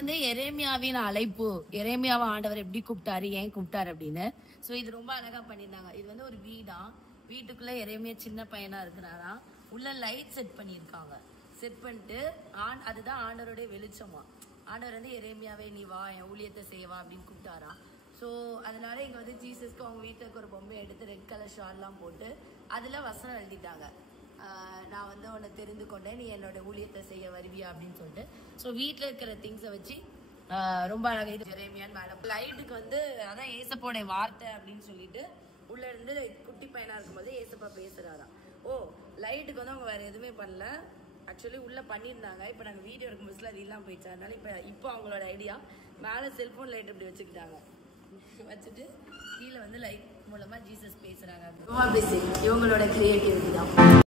வந்து எரேமியாவின் அழைப்பு, எரேமியாவை ஆண்டவர் எப்படி கூப்பிட்டாரு, ஏன் கூப்பிட்டாரு அப்படின்னு. ஸோ இது ரொம்ப அழகா பண்ணியிருந்தாங்க. இது வந்து ஒரு வீடா, வீட்டுக்குள்ள எரேமியா சின்ன பையனா இருக்கிறாரா, உள்ள லைட் செட் பண்ணியிருக்காங்க. செட் பண்ணிட்டு அதுதான் ஆண்டவருடைய வெளிச்சமா. ஆண்டவர் வந்து எரேமியாவே நீ வா, என் ஊழியத்தை செய்வா அப்படின்னு கூப்பிட்டாராம். ஸோ அதனால இங்க வந்து ஜீசஸ்க்கு அவங்க வீட்டுக்கு ஒரு பொம்மை எடுத்து ரெட் கலர் ஷால்லாம் போட்டு அதுல வசனம் எழுதிட்டாங்க. நான் வந்து உன்னை தெரிந்து கொண்டேன், நீ என்னோட ஊழியத்தை செய்ய வருவியா அப்படின்னு சொல்லிட்டு. ஸோ வீட்டில் இருக்கிற திங்ஸை வச்சு ரொம்ப அழகாக இது எரேமியான்னு மேடம் லைட்டுக்கு வந்து அதான் ஏசப்போடைய வார்த்தை அப்படின்னு சொல்லிட்டு உள்ள இருந்து குட்டி பையனா இருக்கும்போது ஏசப்பா பேசுறாராம். ஓ, லைட்டுக்கு வந்து அவங்க வேற எதுவுமே பண்ணல, ஆக்சுவலி உள்ள பண்ணியிருந்தாங்க. இப்போ நாங்கள் வீடியோ எடுக்கும் போதுல அது இல்லாமல் போயிடுச்சு. அதனால இப்போ அவங்களோட ஐடியா மேலே செல்ஃபோன் லைட் இப்படி வச்சுக்கிட்டாங்க. வச்சுட்டு கீழே வந்து லைட் மூலமா ஜீசஸ் பேசுறாங்க. இவங்களோட கிரியேட்டிவிட்டி தான்.